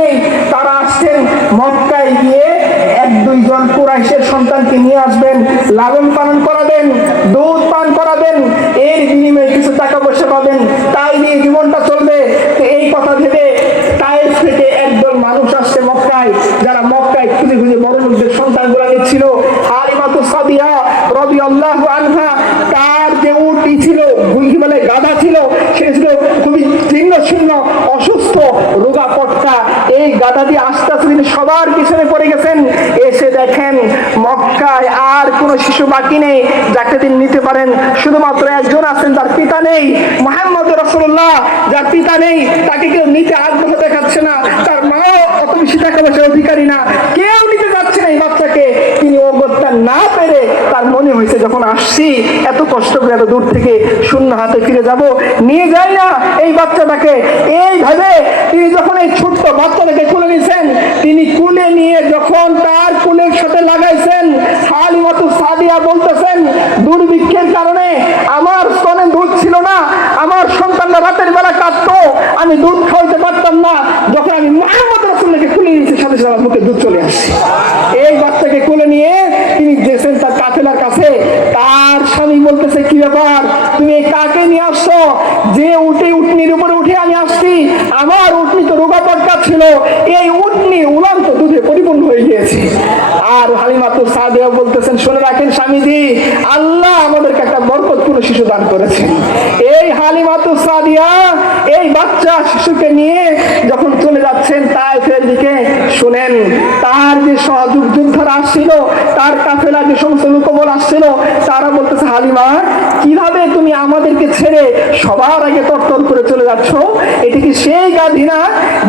নেই তারা আসছেন মক্কায় গিয়ে এক, দুইজন কুরাইশের সন্তানকে নিয়ে আসবেন, লালন পালন করাবেন, দুধ পান করাবেন, এর বিনিময়ে কিছু টাকা পয়সা পাবেন। তাই নিয়ে জীবনটা চলবে। এই কথা ভেবে তাইফ থেকে একদল মানুষ আসছে মক্কায়, যারা মক্কায় খুঁজে খুঁজে বড় লোকদের সন্তানগুলো নিচ্ছিল। হালিমাতু সাদিয়া রবি আল্লাহ আনহা তার যে উটি ছিল কি বলে গাধা ছিল সে ছিল খুবই ছিন্ন ছিন্ন অসুস্থ রোগা পটকা গাধা দিয়ে আস্তে আস্তে তিনি সবার পিছনে পড়ে গেছেন। এসে দেখেন মক্কায় আর কোনো শিশু বাকি নেই, যাকে তিনি নিতে পারেন। শুধুমাত্র একজন আছেন, যার পিতা নেই, মোহাম্মদ রসুল্লাহ যার পিতা নেই, তাকে কেউ নিতে আগ্রহ দেখাচ্ছে না। তার মাও অত বেশি টাকা পয়সার অধিকারী না কেউ নিতে যাচ্ছে না এই বাচ্চাকে তিনি অগত্যা না পেরে তার মনে হয়েছে, যখন আসছি, এত কষ্ট করে এত দূর থেকে শূন্য হাতে ফিরে যাব। নিয়ে যাই না এই বাচ্চাটাকে। এইভাবে তিনি যখন এই ছোট্ট বাচ্চাটাকে কুলে নিয়েছেন, তিনি কুলে নিয়ে যখন তার কুলের সাথে লাগাইছেন, হালিমাতু সাদিয়া বলতেছেন, দুর্ভিক্ষের কারণে আমার স্তনে দুধ ছিল না, আমার সন্তানরা রাতের বেলা কাঁদতো, আমি দুধ খাওয়াইতে পারতাম না। যখন আমি মোহাম্মদ রসুল্লাহকে খুলে নিয়েছি সাথে সাথে আমার মুখে দুধ চলে আসছে এই বাচ্চাকে কোলে নিয়ে তিনি গেছেন তার কাফেলার কাছে তার স্বামী বলতেছে কি ব্যাপার তুমি এই কাকে নিয়ে আসছো যে উঠে উঠনির উপরে উঠে আমি আসছি। আমার উঠনি তো রোগা পটকা ছিল। এই উঠনি উলান তো দুধে পরিপূর্ণ হয়ে গিয়েছে। আর হালিমাতুর সাদিয়া বলতেছেন, শুনে রাখেন স্বামীজি, আল্লাহ আমাদেরকে একটা বরকতপূর্ণ শিশু দান করেছেন এই হালিমাতুর সাদিয়া, এই বাচ্চা শিশুকে নিয়ে যখন চলে যাচ্ছেন তাইফের দিকে, শুনেন, তার যে সহযোগ যোদ্ধারা আসছিল, তার কাফেলা যে সমস্ত লোকবল আসছিল, তারা বলতেছে, হালিমা, কীভাবে তুমি আমাদেরকে ছেড়ে সবার আগে তরতর করে চলে যাচ্ছ, এটি কি সেই গাধি না?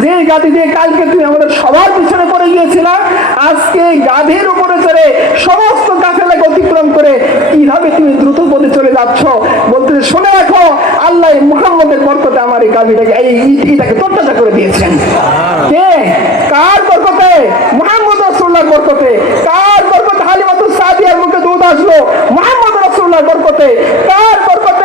যে গাধি দিয়ে কালকে তুমি আমাদের সবার পিছনে পড়ে গিয়েছিলা, আজকে গাধীর উপরে চড়ে সমস্ত কাফেলাকে অতিক্রম করে কীভাবে তুমি দ্রুত পথে চলে যাচ্ছ? বলতেছে শুনে রাখো, আল্লাহ মুহাম্মদের বরকতে আমার এই গাভীটাকে এই ইটাকে তট্টাচা করে দিয়েছেন। কে? কার বরকতে? মোহাম্মদ রসুল্লাহর বরকতে। কার বরকতে? হালিমাতুর সাদিয়ার মুখে দুধ আসলো, মোহাম্মদ রসুল্লাহর বরকতে। কার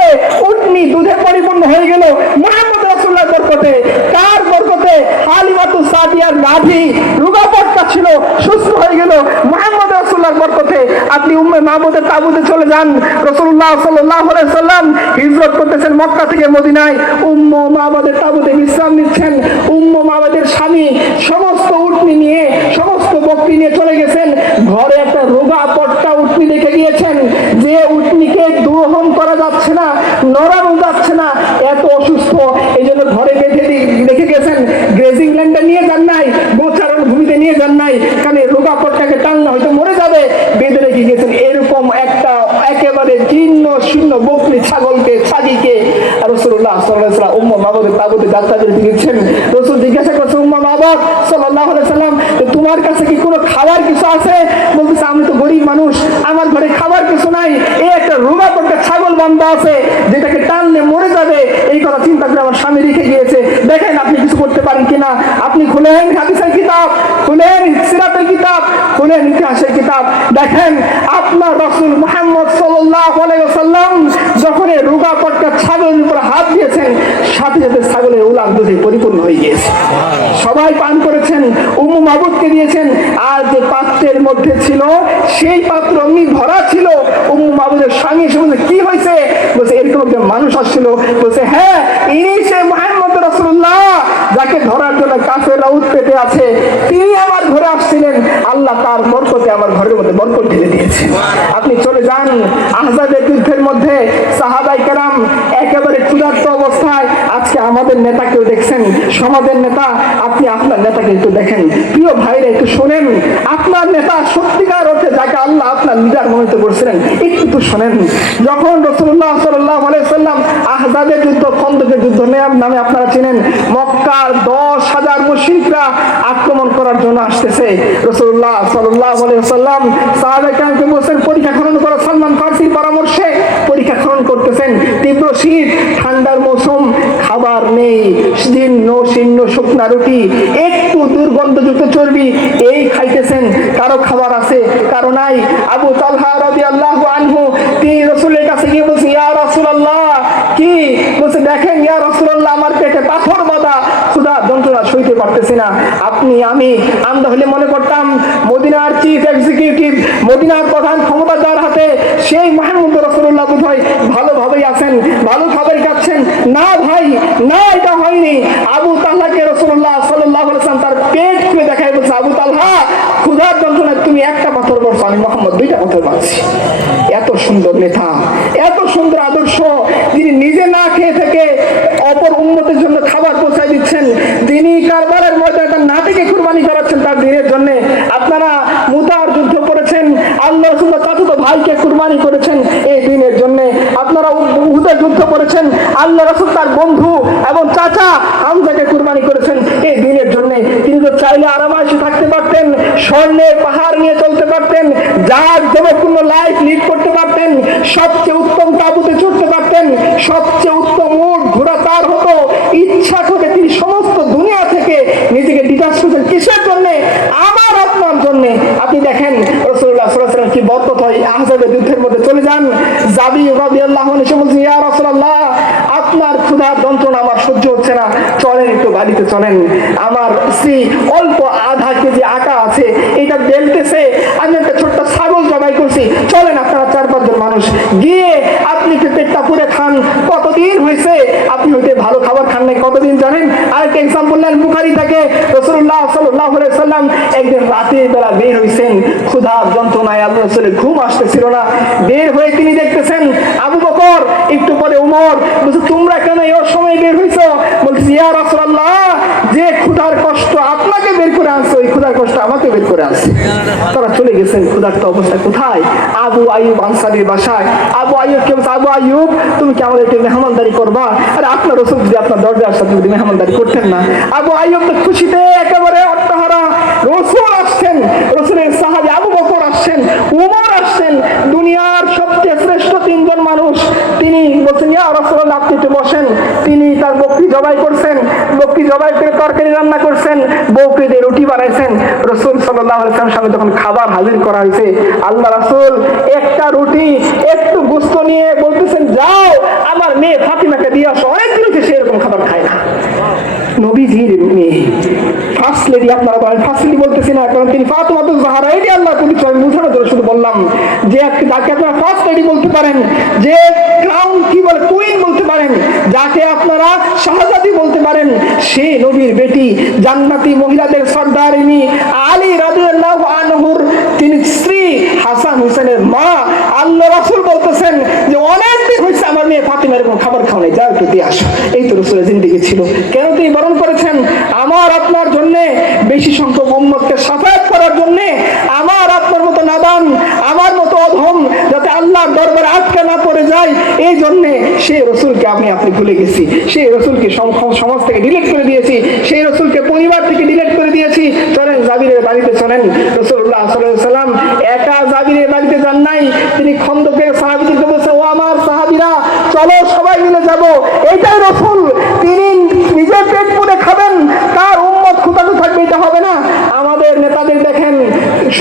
বরকতে উটনি দুধে পরিপূর্ণ হয়ে গেল। মোহাম্মদ রসুল্লাহর বরকতে। কার বরকতে হালিমাতুর সাদিয়ার গাভী রুগা পটকা ছিল, সুস্থ হয়ে গেল। মোহাম্মদ রসুল্লাহর বরকতে আপনি উম্মে মাহমুদের তাবুতে চলে যান। রসুল্লাহ সাল্লাহ সাল্লাম হিজরত করতেছেন মক্কা থেকে মদিনায়। উম্ম মাহমুদের তাবুতে বিশ্রাম নিচ্ছেন। উম্ম মাহমুদের স্বামী সমস্ত উটনি নিয়ে, সমস্ত বকরি নিয়ে চলে গেছেন। ঘরে একটা রোগা পট্টা উটনি দেখে গিয়েছেন। যে উটনিকে দোহন করা যাচ্ছে না নড়ানো যাচ্ছে না এত অসুস্থ এই জন্য ঘরে বেঁধে দি- রেখে গেছেন গ্রেজিং ল্যান্ডে নিয়ে যান নাই গোচারণ ভূমিতে নিয়ে যান নাই কারণ এই রোগা পট্টাকে টানলে হয়তো মরে যাবে বেঁধে রেখে গেছেন এরকম একটা একেবারে জীর্ণ শূন্য বকরি ছাগলকে ছাগিকে তোমার কাছে কি কোনো খাবার কিছু আছে? বলতেছে, আমি তো গরিব মানুষ, আমার ঘরে খাবার কিছু নাই, এই একটা রোগা ছাগল বান্ধা আছে, যেটাকে টানলে মরে যাবে, এই কথা চিন্তা করে আমার স্বামী রেখে গিয়েছে। দেখেন আপনি কিছু করতে পারেন কিনা? আপনি খুলেন হাদিসের কিতাব, খুলেন সিরাতের কিতাব, খুলেন ইতিহাসের কিতাব। দেখেন, আপনার রসুল মোহাম্মদ সাল্লাহ সাল্লাম যখন এই রোগা পট্টা ছাগলের উপর হাত সাথে সাথে ছাগলের উলান দুধে পরিপূর্ণ হয়ে গিয়েছে। সবাই পান করেছেন, উম্মু মাবুদকে দিয়েছেন আর যে পাত্রের মধ্যে ছিল, সেই পাত্র অমনি ভরা ছিল, উম্মু মাবুদের এসে বলছে, কি হয়েছে? বলছে, এরকম একজন মানুষ আসছিল। বলছে হ্যাঁ ইনি সে মোহাম্মদ রসুল্লাহ যাকে ধরার জন্য কাফেরা উৎপেতে আছে। তিনি আমার ঘরে আসছিলেন। আল্লাহ তার বরকতে আমার ঘরের মধ্যে বরকত ঢেলে দিয়েছে। আপনি চলে যান আহজাদের যুদ্ধের মধ্যে সাহাবাই কেরাম একেবারে ক্ষুধার্ত অবস্থায় আজকে আমাদের নেতাকেও দেখছেন? সমাজের নেতা, আপনি আপনার নেতাকে একটু দেখেন। প্রিয় ভাইরা, একটু শোনেন। আপনার নেতা সত্যিকার অর্থে যাকে আল্লাহ আপনার লিডার মনোনীত করছিলেন একটু তো শোনেন। যখন রসুল্লাহ সাল্লাহ সাল্লাম আহজাদের যুদ্ধ, খন্দকের যুদ্ধ নেয়ার নামে আপনারা চিনেন, মক্কার দশ হাজার মুশরিকরা আক্রমণ করার জন্য আসতেছে। রসুল্লাহ সাল্লাহ সাল্লাম সাহাবাইকে বলছেন, পরীক্ষা খনন করো, সালমান ফার্সির পরামর্শে পরীক্ষা খনন করতেছেন। তীব্র শীত, ঠান্ডার মৌসুম খাবার নেই। শীর্ণ শীর্ণ শুকনা রুটি, একটু দুর্গন্ধযুক্ত চর্বি, এই খাইতেছেন। কারও খাবার আছে, কারও নাই। আবু তালহা রাদি আল্লাহ আনহু, তিনি রসুলের কাছে গিয়ে বলছে, ইয়া রাসূলুল্লাহ। কি? বলছে, দেখেন, ইয়া রাসূলুল্লাহ, আমার পেটে পাথর বাঁধা। ক্ষুধা যন্ত্রণা সইতে পারতেছি পারতেছি না। আপনি, আমি, আমরা হলে মনে করতাম, মদিনার চিফ এক্সিকিউটিভ মদিনার প্রধান ক্ষমতা ক্ষমতাদার হাতে সেই মাহমুদ রসুল্লাহ বোধ হয় ভালোভাবেই আছেন ভালো খাবার খাচ্ছেন না ভাই, না, এটা হয়নি। আবু তাল্লাহকে রসুল্লাহ সাল্লাহ সাল্লাম তার পেট খুলে দেখাই বলছে, আবু তাল্লাহ ক্ষুধার যন্ত্রণায় তুমি একটা পাথর বলছো আমি মোহাম্মদ দুইটা পাথর পাচ্ছি এত সুন্দর নেতা, এত সুন্দর আদর্শ যিনি নিজে না খেয়ে থেকে অপর উন্নতির জন্য খাবার পৌঁছায় দিচ্ছেন তিনি কারবারের ময়দানে তার নাতিকে কুরবানি করাচ্ছেন তার দিনের জন্য আপনারা মুতার যুদ্ধ করেছেন আল্লাহ রসুল্লাহ চাচুতো ভাইকে কুরবানি করেছেন এই দিনের জন্য আপনারা উহুদের যুদ্ধ করেছেন আল্লাহ রসুল তার বন্ধু এবং চাচা হামজাকে কুরবানি করেছেন এই দিনের জন্য। তিনি তো চাইলে আরামাইশে থাকতে পারতেন স্বর্ণের পাহাড় নিয়ে চলতে পারতেন যার জনপূর্ণ লাইফ লিড করতে পারতেন, সবচেয়ে উত্তম তাবুতে চড়তে পারতেন, সবচেয়ে উত্তম উট ঘোড়া তার হতো ইচ্ছা করে তিনি সমস্ত দুনিয়া থেকে নিজেকে ডিটাচ করছেন। কিসের জন্য আমার আপনার জন্য আপনি দেখেন রসুল্লাহ সাল্লাম কি বরকত হয় আহজাবের যুদ্ধের মধ্যে চলে যান জাবি রবি আল্লাহ এসে বলছেন ইয়া রসুল্লাহ আপনার ক্ষুধার যন্ত্রণা আমার সহ্য হচ্ছে না চলেন একটু বাড়িতে চলেন। আমার স্ত্রী অল্প আধা কেজি আটা আছে, এটা বেলতেছে আমি একটা ছোট্ট ছাগল জবাই করছি। চলেন আপনারা চার পাঁচজন মানুষ। গিয়ে আপনি একটু পেটটা পুরে খান। কতদিন হয়েছে? আপনি হইতে ভালো খাবার খান নাই। কতদিন জানেন? আরেকটা এক্সাম্পল নেন বুখারি থেকে। রসুল্লাহ সাল্লাহ সাল্লাম একদিন রাতের বেলা বের হয়েছেন ক্ষুধা যন্ত্রণায় আল্লাহ ঘুম আসতেছিল না। বের হয়ে তিনি দেখতেছেন, আবু বকর একটু পরে উমর, বলছে, তোমরা কেন এই সময় বের হয়েছ বলছে ইয়া রাসূলুল্লাহ, যে ক্ষুধার কষ্ট আপনাকে বের করে আনছে, ওই ক্ষুধার কষ্ট আমাকে বের করে আনছে। তারা চলে গেছেন, ক্ষুধার্ত অবস্থায়। কোথায়? আবু আইয়ুব আনসারির বাসায়। আবু আইয়ুব কে বলছে, আবু আইয়ুব, তুমি কি আমাদেরকে মেহমানদারি করবা? আরে, আপনার রসুল যদি আপনার দরজার সাথে যদি মেহমানদারি করতেন না। আবু আইয়ুব তো খুশিতে একেবারে অট্টহারা। রসুল আসছেন, রসুলের সাহায্যে আবু বকর আসছেন, উমর আসছেন, দুনিয়ার সবচেয়ে শ্রেষ্ঠ তিনজন মানুষ তিনি বলছেন, ইয়া আপনি বসেন। তিনি তার বকরি জবাই করছেন, বকরি জবাই করে তরকারি রান্না করছেন বকরি দিয়ে রুটি বানাইছেন। রসুল সাল্লাহ সামনে যখন খাবার হাজির করা হয়েছে। আল্লাহ রাসুল একটা রুটি, একটু গুস্ত নিয়ে বলতেছেন, যাও, আমার মেয়ে ফাতিমাকে দিয়ে আসো। অনেকদিন হচ্ছে সে এরকম খাবার খায় না। নবীজির মেয়ে। ফার্স্ট লেডি আপনারা বলেন ফার্স্ট লেডি বলতেছি না, কারণ তিনি জাহারা এটি আল্লাহ পরিচয় আমি শুধু বললাম। যে যাকে আপনারা ফার্স্ট লেডি বলতে পারেন, যে ক্রাউন কি বলে? কুইন বলতে পারেন। যাকে আপনারা শাহজাদি বলতে পারেন, সে নবীর বেটি, জান্নাতি মহিলাদের সর্দারিনী আলী রাদিয়াল্লাহু আনহুর তিনি স্ত্রী হাসান হোসেনের মা। আল্লাহ রাসূল বলতেছেন যে, অনেক দিন হয়েছে আমার মেয়ে ফাতিমা এরকম খাবার খাওয়া নেই। যাও একটু দিয়ে আসো। এই তো রসুলের জিন্দিগি ছিল। কেন তিনি বরণ করেছেন আমার আপনার জন্য বেশি সংখ্যক উম্মতকে সাফায়াত করার জন্য আমার আপনার মতো নাদান আমার মতো অধম যাতে আল্লাহর দরবারে আটকে না পড়ে যায়, এই জন্যে সেই রসুলকে আমি আপনি ভুলে গেছি। সেই রসুলকে সমাজ থেকে ডিলিট করে দিয়েছি। সেই রসুলকে পরিবার থেকে ডিলিট করে দিয়েছি। চলেন জাবিরের বাড়িতে চলেন। রসুল্লাহ সাল্লাম একা জাবিরের বাড়িতে যান নাই। তিনি খন্দকের সাহাবিদেরকে বলছে, ও আমার সাহাবিরা, চলো সবাই মিলে যাব। এইটাই রসুল। তিনি নিজের পেট পুরে খাবেন। তার উম্মত ক্ষুধার্ত থাকবে, এটা হবে না। আমাদের নেতাদের দেখেন,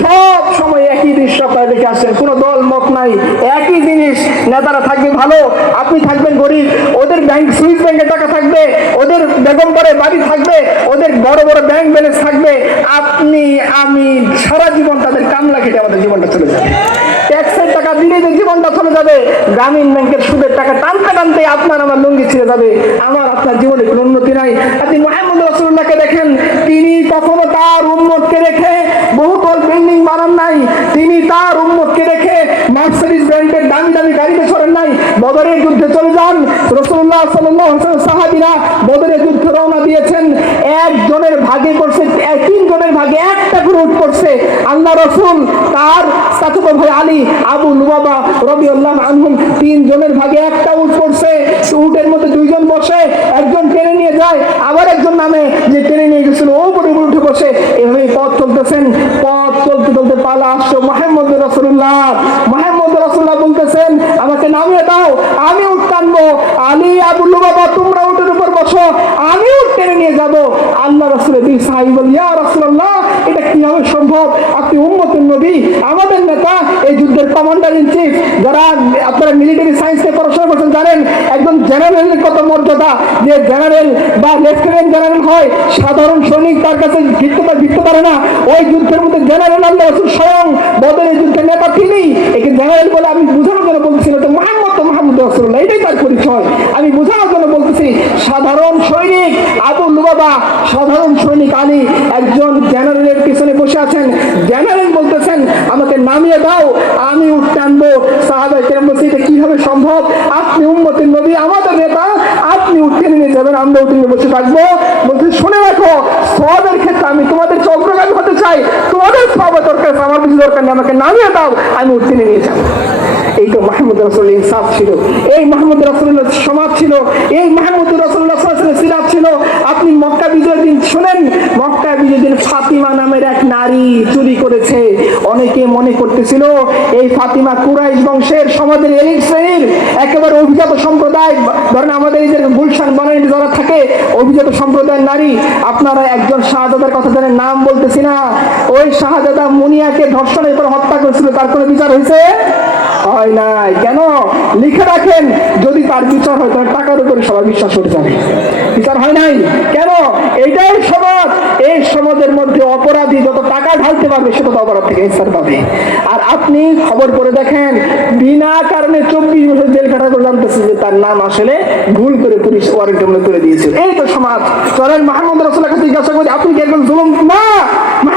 সব সময় একই দৃশ্য আপনারা দেখে আসছেন। কোনো দল মত নাই। একই জিনিস নেতারা থাকবে ভালো, আপনি থাকবেন গরিব, ওদের ব্যাংক সুইস ব্যাংকে টাকা থাকবে, ওদের বেগম বাড়ি থাকবে, ওদের বড় বড় ব্যাংক ব্যালেন্স থাকবে, আপনি, আমি সারা জীবন তাদের কামলা খেটে আমাদের জীবনটা চলে যাবে। ট্যাক্সের টাকা দিলে যে জীবনটা চলে যাবে, গ্রামীণ ব্যাংকের সুদের টাকা টানতে টানতে আপনার আমার লুঙ্গি ছিঁড়ে যাবে, আমার আপনার জীবনে কোনো উন্নতি নাই। আপনি মোহাম্মদ রসুল্লাহকে দেখেন, তিনি কখনো তার উন্মতকে রেখে বহুতল বিল্ডিং বানান নাই, তিনি তার উন্মতকে রেখে মার্সিডিজ ব্র্যান্ডের দামি গাড়িতে ছড়েন নাই। বদরের যুদ্ধে চলে যান। রসুল্লাহ সাল্লাহ সাহাবিরা বদরের যুদ্ধে রওনা দিয়েছেন। একজনের ভাগে করছে তিনজনের ভাগে একটা করে উঠ করছে। আল্লাহ রসুল তার চাচুতো ভাই আলী, আবু লুবাবা রবি আল্লাহ আনহুম, তিনজনের ভাগে একটা উঠ করছে। উটের মধ্যে দুইজন বসে, একজন টেনে নিয়ে যায়, আবার একজন নামে যে টেনে নিয়ে গেছিল, ও উপরে উঠে বসে। এভাবে পথ চলতেছেন। পথ চলতে চলতে পালা আসছো মাহমুদ রসুল্লাহ বলতেছেন আমাকে নামিয়ে দাও, আমি উঠ টানবো আলী আবুল্লু বাবা তোমরা উঠের উপর বসো আমি উঠ টেনে নিয়ে যাব। আল্লাহ রসুল সাহাবি বলি রসুল্লাহ এটা কীভাবে সম্ভব? আপনি উন্নত নবী, আমাদের নেতা, এই যুদ্ধের কমান্ডার ইন চিফ, যারা আপনারা মিলিটারি সায়েন্স নিয়ে পড়াশোনা করছেন জানেন একজন জেনারেলের কত মর্যাদা? যে জেনারেল বা লেফটেন্যান্ট জেনারেল হয়, সাধারণ সৈনিক তার কাছে জিততে জিততে পারে না। ওই যুদ্ধের মধ্যে জেনারেল আল্লাহ রসুল স্বয়ং বদলের যুদ্ধের নেতা তিনি। একে জেনারেল বলে আমি বোঝানোর জন্য বলতেছিল তো মোহাম্মদ তো মোহাম্মদ রসুল্লাহ এটাই তার পরিচয়। আমি বোঝানোর জন্য বলতেছি, সাধারণ সৈনিক আবু লুবাবা, সাধারণ সৈনিক আলী একজন জেনারেলের পিছনে বসে আছেন। জেনারেল বলতেছেন, আমাকে নামিয়ে দাও, আমি উঠতে আনব। সাহাবাই কেরাম বলছে, এটা কীভাবে সম্ভব? আপনি উম্মতের নবী আমাদের নেতা আপনি উঠতে নিয়ে যাবেন আমরা উঠে বসে থাকব। বলছি, শুনে রাখো, সবের ক্ষেত্রে আমি তোমাদের চক্রগামী হতে চাই, তোমাদের সব দরকার আমার কিছু দরকার নেই, আমাকে নামিয়ে দাও, আমি উঠতে নিয়ে যাব। এই তো মাহমুদ রসুল ইনসাফ ছিল, এই মাহমুদ রসুল্লাহ সমাজ ছিল, এই মাহমুদ রসুল্লাহ সিরাত ছিল। আপনি মক্কা বিজয় দিন শোনেন, মক্কা বিজয়ের দিন ফাতিমা নামের এক নারী চুরি করেছে। অনেকে মনে করতেছিল, এই ফাতিমা কুরাইশ বংশের সমাজের এলিট শ্রেণির একেবারে অভিজাত সম্প্রদায়। ধরেন আমাদের এই যে গুলশান বানানি যারা থাকে, অভিজাত সম্প্রদায়ের নারী, আপনারা একজন শাহজাদার কথা জানেন নাম বলতেছি না। ওই শাহজাদা মুনিয়াকে ধর্ষণের পর হত্যা করেছিল, তার কোনো বিচার হয়েছে? হয় নাই। কেন? লিখে রাখেন, যদি তার বিচার হয়, তাহলে টাকার উপরে সবাই বিশ্বাস করে যাবে। বিচার হয় নাই? কেন? এইটাই সমাজ। এই সমাজের মধ্যে অপরাধী যত টাকা ঢালতে পারবে, সে তত অপরাধ থেকে ইচ্ছার পাবে। আর আপনি খবর করে দেখেন, বিনা কারণে চব্বিশ বছর জেল খাটা করে জানতেছে যে তার নাম আসলে ভুল করে পুলিশ ওয়ারেন্টের মধ্যে করে দিয়েছে। এই তো সমাজ। চলেন মাহমুদ কাছে জিজ্ঞাসা করি, আপনি কি একজন জুলুম? না!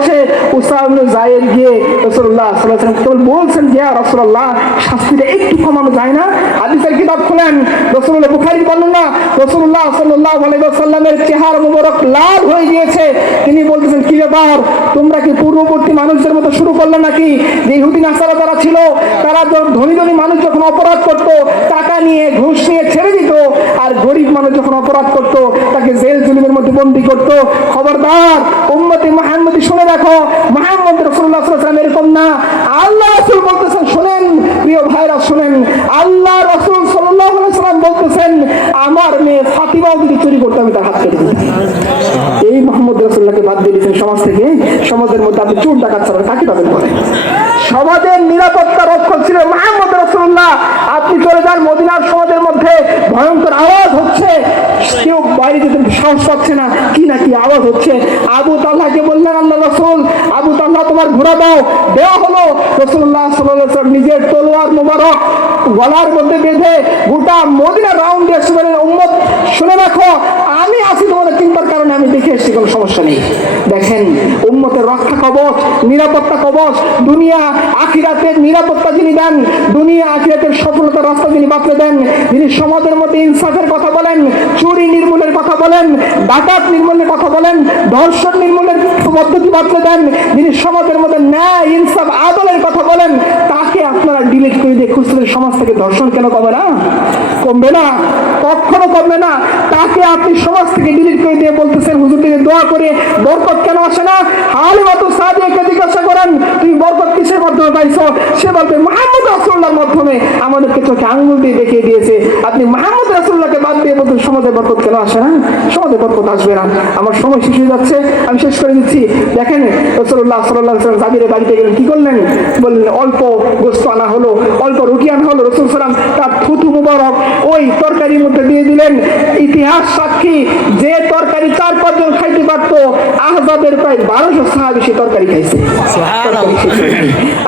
হচ্ছে উসাম জায়েদ গিয়ে কেবল বলছেন যে শাস্তিটা একটু কমানো যায় না? হাদিসের কিতাব খুলেন। বুখারী আলাইহি ওয়াসাল্লামের চেহারা মুবারক লাল হয়ে গিয়েছে। তিনি বলতেছেন, কি ব্যাপার? তোমরা কি পূর্ববর্তী মানুষদের মতো শুরু করলে নাকি? যে ইহুদি নাসারা যারা ছিল, তারা ধনী ধনী মানুষ যখন অপরাধ করত, টাকা নিয়ে ঘুষ নিয়ে ছেড়ে দিত, আর গরিব মানুষ যখন অপরাধ করত, তাকে জেল জুলুমের মধ্যে বন্দি করত। খবরদার, উম্মতি রাখো মাহমুদ রসুল্লাহ এরকম না আল্লাহ রসুল বলতেছেন, শোনেন, প্রিয় ভাইরা, শোনেন। আল্লাহ রসুল সাল্লাহ সাল্লাম বলতেছেন, আমার মেয়ে ফাতিমাও যদি চুরি করতে আমি তার হাত কেটে এই মোহাম্মদ বাদ দিয়ে দিয়েছেন সমাজ থেকে, সমাজের মধ্যে আপনি চোর ডাকাত ছাড়া কাকে পাবেন বলে সমাজের নিরাপত্তা রক্ষক ছিল মাহমুদ রসুল্লাহ আপনি চলে যান মদিনার সমাজের মধ্যে, ভয়ঙ্কর আওয়াজ হচ্ছে। কেউ বাইরে যেতে সাহস পাচ্ছে না, কি না কি আওয়াজ হচ্ছে। আবু তাল্লাহকে বললেন, আল্লাহ রসুল, আবু তাল্লাহ তোমার ঘোরা দাও। দেওয়া হলো রসুল্লাহ সাল্লাম নিজের তলোয়ার মোবারক গলার মধ্যে বেঁধে গোটা মদিনা রাউন্ড শুনে উম্মত, শুনে রাখো আমি আছি তোমাদের চিন্তার কারণে, আমি দেখে এসেছি, কোনো সমস্যা নেই। দেখেন, উম্মতের রক্ষা কবচ, নিরাপত্তা কবচ, দুনিয়া, আখিরাতের নিরাপত্তা যিনি দেন, দুনিয়া, আখিরাতের সফলতার রাস্তা যিনি বাতলে দেন, যিনি সমাজের মধ্যে ইনসাফের কথা বলেন, চুরি নির্মূলের কথা বলেন, ডাকাত নির্মূলের কথা বলেন, ধর্ষণ নির্মূলের পদ্ধতি বাতলে দেন, যিনি সমাজের মধ্যে ন্যায়, ইনসাফ, আদলের কথা বলেন, তাকে আপনারা ডিলিট করে দিয়ে খুঁজতে সমাজ থেকে ধর্ষণ কেন কমবে না? কমবে না। কখনো কমবে না। তাকে আপনি সমাজ থেকে ডিলিট করে দিয়ে বলতেছেন, হুজুর থেকে দোয়া করে বরকত কেন আসে না? হালে মতো সাদিয়াকে জিজ্ঞাসা করেন, তুমি বরকত কিসের মাধ্যমে পাইছো? সে বলবে মাহমুদ রাসুল্লাহর মাধ্যমে। আমাদেরকে চোখে আঙ্গুল দিয়ে দেখিয়ে দিয়েছে, আপনি মাহমুদ রাসুল্লাহকে বাদ দিয়ে বলতেন সমাজে বরকত কেন আসে না? সমাজে বরকত আসবে না। আমার সময় শেষ হয়ে যাচ্ছে, আমি শেষ করে দিচ্ছি। দেখেন রসুল্লাহ সাল্লাহ জাবিরের বাড়িতে গেলেন, কি করলেন? বললেন, অল্প গোস্ত আনা হলো, অল্প রুটি আনা হলো। রসুল সালাম তার থুতু মুবারক ওই তরকারির মধ্যে দিলেন ইতিহাস সাক্ষী যে তরকারি চার পাঁচজন খাইতে পারতো আহজাদের প্রায় বারোশো সাহাবি সে তরকারি খাইছে।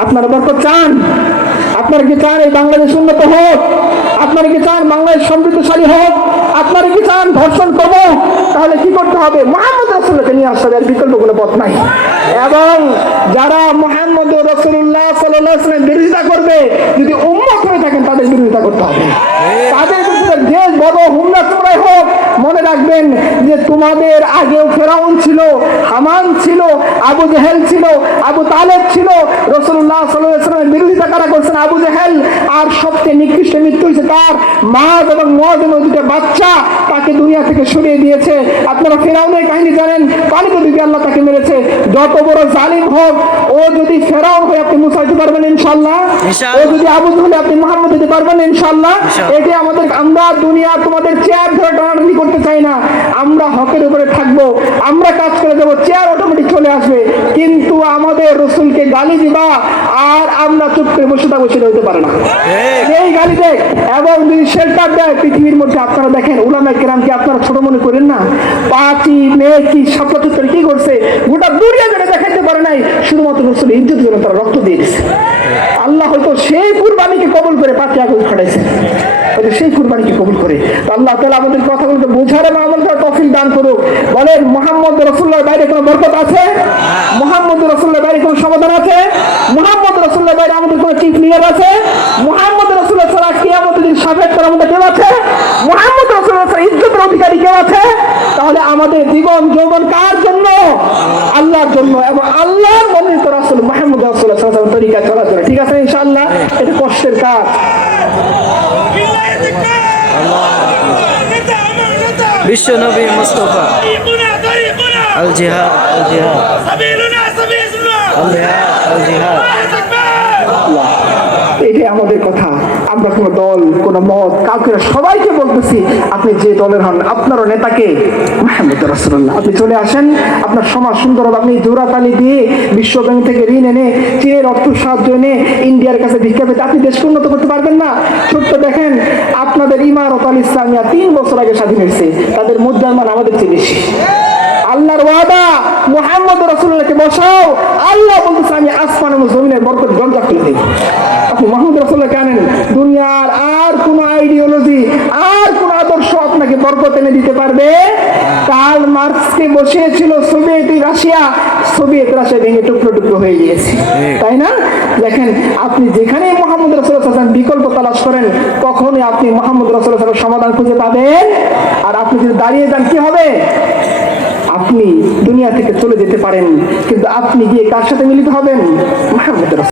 আপনারা বরকত চান? আপনারা কি চান এই বাংলাদেশ উন্নত হোক? আপনারা কি চান বাংলাদেশ সমৃদ্ধশালী হোক? আপনারা কি চান ধর্ষণ করব? তাহলে কি করতে হবে? মোহাম্মদ রসুল্লাহকে নিয়ে আসতে হবে আর বিকল্প কোনো পথ নাই। এবং যারা মোহাম্মদ রসুল্লাহ সাল্লামের বিরোধিতা করবে যদি উন্মত হয়ে থাকেন তাদের বিরোধিতা করতে হবে। তাদের বিরুদ্ধে দেশ বড় হোক। মনে রাখবেন যে তোমাদের আগেও ফেরাউন ছিল হামান ছিল আবু জেহেল ছিল আবু তালেব ছিল রসুল্লাহ সাল্লামের বিরোধিতা কারা করছেন? আবু জেহেল। আর সবচেয়ে নিকৃষ্ট মৃত্যু হয়েছে তার মা এবং এবং দুটো বাচ্চা তাকে দুনিয়া থেকে সরিয়ে দিয়েছে। আপনারা ফেরাউনের কাহিনী জানেন পানিতে ডুবে আল্লাহ তাকে মেরেছে। যত বড় জালিম হোক ও যদি ফেরাউন হয়ে আপনি মুসা দিতে পারবেন ইনশাল্লাহ ও যদি আবু হলে আপনি মোহাম্মদ দিতে পারবেন ইনশাল্লাহ এটি আমাদের আমরা দুনিয়া তোমাদের চেয়ার ধরে টানাটানি করতে চাই না আমরা হকের উপরে থাকব আমরা কাজ করে দেবো চেয়ার অটোমেটিক চলে আসবে। কিন্তু আমাদের রসুলকে গালি দিবা আর আমরা চুপ করে বসে থাকব সেটা হতে পারে না। এই গালি দেয় এবং যদি শেল্টার দেয় পৃথিবীর মধ্যে আপনারা দেখেন উলামাই কেরামকে আপনারা ছোট মনে করেন না? পাঁচই মে কি সপ্তাহ কি করছে? গোটা দুনিয়া জুড়ে দেখাইতে পারে নাই শুধুমাত্র রসুল ইজ্জত জন্য তারা রক্ত দিয়ে দিচ্ছে আল্লাহ হয়তো সেই কুরবানিকে কবল করে পাঁচই আগুন খাটাইছে হয়তো সেই কুরবানিকে কবুল করে? আল্লাহ তালা আমাদের কথাগুলোকে বোঝার এবং আমল করার তফিল দান করুক। বলেন, মোহাম্মদ রসুল্লাহ বাইরে কোনো বরকত আছে? মোহাম্মদ রসুল্লাহ বাইরে কোনো সমাধান আছে? মোহাম্মদ রসুল্লাহ বাইরে আমাদের কোনো চিফ লিডার আছে? মোহাম্মদ রসুল্লাহ ছাড়া কিয়ামত দিন সাফেদ করার মধ্যে কেউ আছে? মোহাম্মদ রসুল্লাহ ছাড়া ইজ্জতের অধিকারী কেউ আছে? তাহলে আমাদের জীবন, যৌবন কার জন্য? আল্লাহর জন্য। এবং আল্লাহর মনোনীত রাসুল মোহাম্মদ রসুল্লাহ তরিকা জন্য ঠিক আছে, ইনশাআল্লাহ? এটা কষ্টের কাজ। বিশ্বনবী মুস্তফা। আল জিহাদ আল জিহাদ। আল জিহাদ। আমরা কোনো দল, কোনো মত কাউকে, সবাইকে বলতেছি, আপনি যে দলের হন, আপনারও নেতাকে মাহমুদ রসুল্লাহ আপনি চলে আসেন, আপনার সমাজ সুন্দর হবে, আপনি জোড়াতালি দিয়ে বিশ্ব ব্যাংক থেকে ঋণ এনে, চীনের অর্থ সাহায্য এনে ইন্ডিয়ার কাছে ভিক্ষা পেতে আপনি দেশকে উন্নত করতে পারবেন না। ছোট্ট দেখেন, আপনাদের ইমারত আল ইসলামিয়া তিন বছর আগে স্বাধীন হয়েছে। তাদের মুদ্রামান আমাদের চেয়ে বেশি। আল্লাহর ওয়াদা, মোহাম্মদ রসুল্লাহকে বসাও। আল্লাহ বলতেছে, আমি আসমান এবং জমিনের বরকত দরজা খুলে আপনি মোহাম্মদ রসুল্লাহকে আনেন দুনিয়ার আর কোন আইডিওলজি আর কোন আদর্শ আপনাকে বরকত এনে দিতে পারবে? কাল মার্কসকে বসিয়েছিল সোভিয়েত রাশিয়া। সোভিয়েত রাশিয়া ভেঙে টুকরো টুকরো হয়ে গিয়েছে। তাই না? দেখেন আপনি যেখানে মোহাম্মদ রসুল্লাহ বিকল্প তালাশ করেন তখনই আপনি মোহাম্মদ রসুল্লাহ সমাধান খুঁজে পাবেন। আর আপনি যদি দাঁড়িয়ে যান কি হবে? আপনি দুনিয়া থেকে চলে যেতে পারেন কিন্তু আপনি গিয়ে কার সাথে মিলিত হবেন? মোহাম্মদ রাসূল